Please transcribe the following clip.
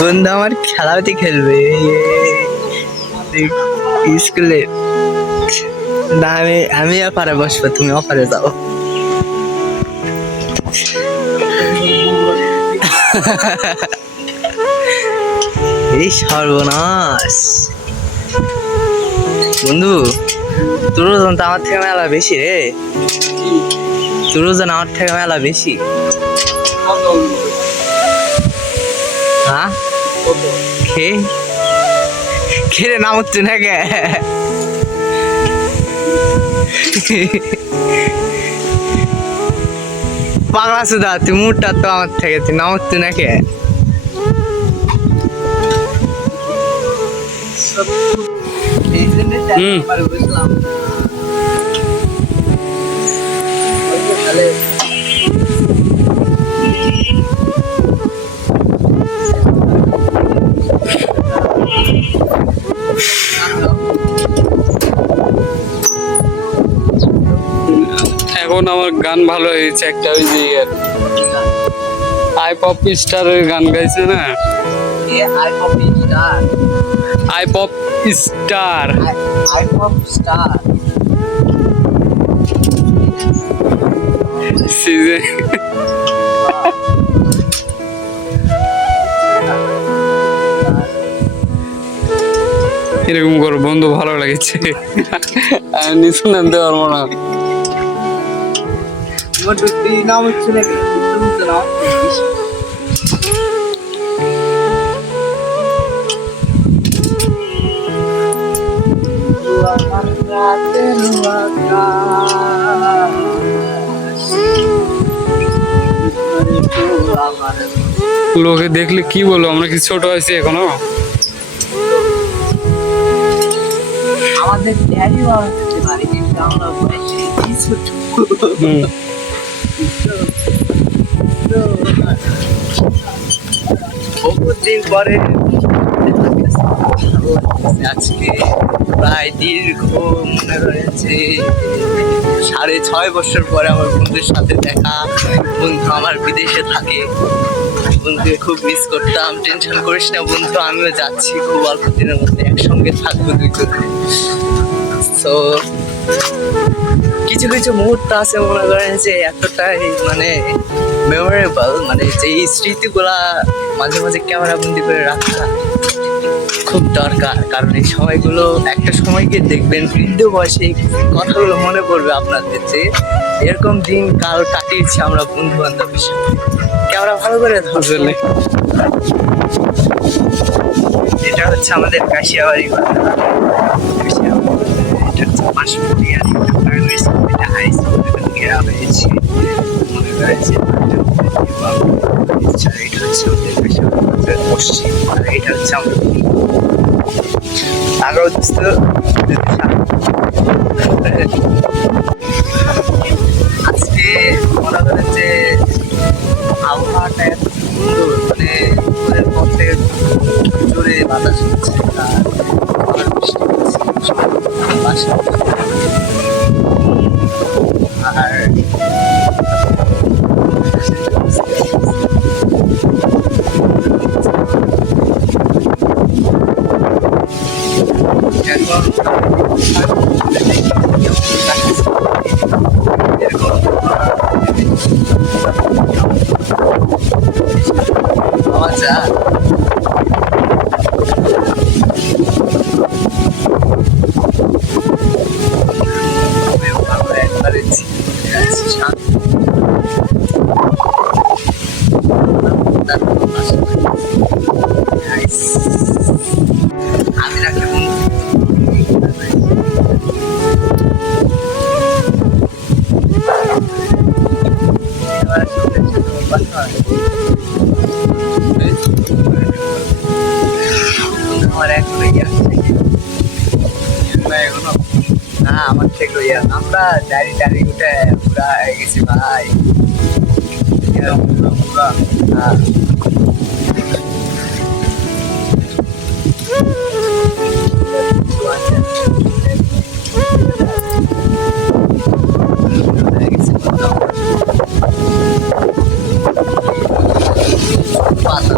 বন্ধু আমার খেলাতে খেলবে স্কুলে। না আমি অপারে বসবো, তুমি অপারে যাও। এই সর্বনাশ বন্ধু, তোর ওজন তো আমার থেকে মেলা বেশি রে। তোর ওজন আমার থেকে মেলা বেশি। হ্যাঁ খেয়ে নাম হচ্ছে না কে? পাগলা সুদা, তুই মুখটা তো আমার থেকে, তুই নাম হচ্ছে না কে? এখন আমার গান ভালো হয়েছে একটা, ওই যে আই পপ স্টারের গান গাইছে না, আই পপ স্টার। এরকম করো বন্ধু, ভালো লাগছে। আমি নিচে নামতে পারবো না। নাম হচ্ছে না লোকে দেখলে কি বলবো, আমরা কি ছোট আছি এখনো? আমাদের ড্যাডি বাবা হতে পারে, কিন্তু আমরা ছোট। বহুত দিন পরে আজকে প্রায় দীর্ঘ মনে রয়েছে 6.5 বছর পরে আমার বন্ধুর সাথে দেখা। বন্ধু আমার বিদেশে থাকে, বন্ধুকে খুব মিস করতাম। টেনশন করিস না বন্ধু, আমিও যাচ্ছি খুব অল্প দিনের মধ্যে, একসঙ্গে থাকবো দুজনে। তো কিছু কিছু মুহূর্ত আছে মনে করেন যে এতটাই মানে মেমোরেবল, মানে যে স্মৃতিগুলা মাঝে মাঝে ক্যামেরা বন্দি করে রাখা খুব দরকার। কারণ এই সময়গুলো একটা সময় গিয়ে দেখবেন বৃদ্ধ বয়সে এই কথাগুলো মনে পড়বে আপনাদের, যে এরকম দিন কাল কাটিয়েছি আমরা বন্ধু বান্ধব হিসেবে। ক্যামেরা ভালো করে ধরলে। এটা হচ্ছে আমাদের কাশিয়াবাড়ি, এটা হচ্ছে পাঁশকুড়ি, আর প্রাইমারি স্কুল, এটা হাই স্কুল, এটা ঘেরা হয়েছে মনে করেছে। এটা হচ্ছে আমাদের কাশিয়াবাড়ি পশ্চিম, আর এটা হচ্ছে আমাদের আগ্রহ দোস্ত। আজকে মনে করেন যে আবহাওয়াটা এত সুন্দর, মানে ফুলের পথে জোরে বাতাস হচ্ছে, আর বৃষ্টি হচ্ছে, আর আমি রাখি আমার এখন না, আমার থেকে আমরা দাড়ি উঠে পুরা হয়ে গেছি ভাই। পাতা